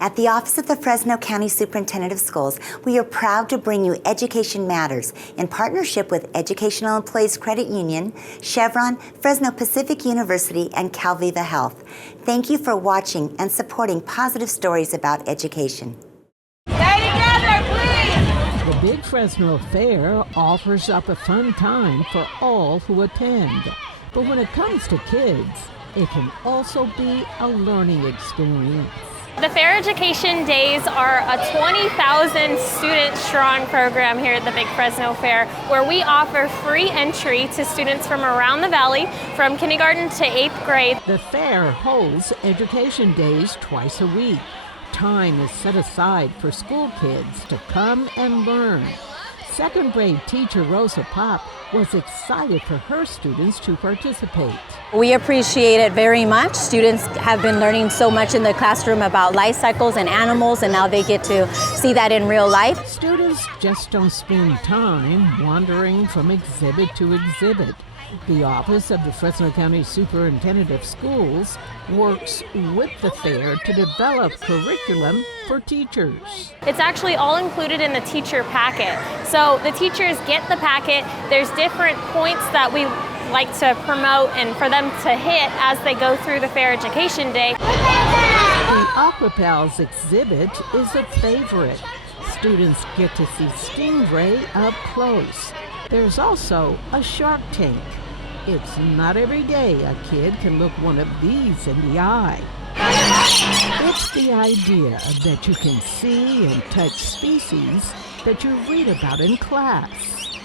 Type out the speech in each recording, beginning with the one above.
At the Office of the Fresno County Superintendent of Schools, we are proud to bring you Education Matters in partnership with Educational Employees Credit Union, Chevron, Fresno Pacific University, and Calviva Health. Thank you for watching and supporting positive stories about education. Stay together, please! The Big Fresno Fair offers up a fun time for all who attend. But when it comes to kids, it can also be a learning experience. The Fair Education Days are a 20,000 student strong program here at the Big Fresno Fair, where we offer free entry to students from around the valley from kindergarten to 8th grade. The fair holds Education Days twice a week. Time is set aside for school kids to come and learn. Second grade teacher Rosa Pop was excited for her students to participate. We appreciate it very much. Students have been learning so much in the classroom about life cycles and animals, and now they get to see that in real life. Students just don't spend time wandering from exhibit to exhibit. The Office of the Fresno County Superintendent of Schools works with the fair to develop curriculum for teachers. It's actually all included in the teacher packet. So the teachers get the packet. There's different points that we like to promote and for them to hit as they go through the Fair Education Day. The Aqua Pals exhibit is a favorite. Students get to see stingray up close. There's also a shark tank. It's not every day a kid can look one of these in the eye. It's the idea that you can see and touch species that you read about in class.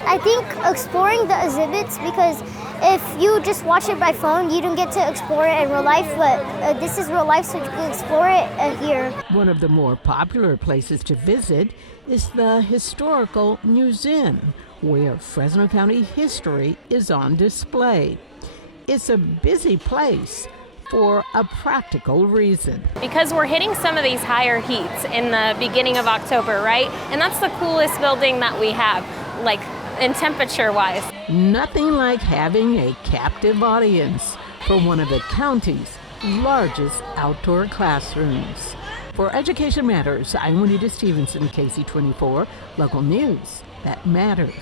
I think exploring the exhibits, because if you just watch it by phone, you don't get to explore it in real life, but this is real life, so you can explore it here. One of the more popular places to visit is the Historical Museum, where Fresno County history is on display. It's a busy place for a practical reason. Because we're hitting some of these higher heats in the beginning of October, right? And that's the coolest building that we have, like in temperature-wise. Nothing like having a captive audience for one of the county's largest outdoor classrooms. For Education Matters, I'm Juanita Stevenson, KC24, local news that matters.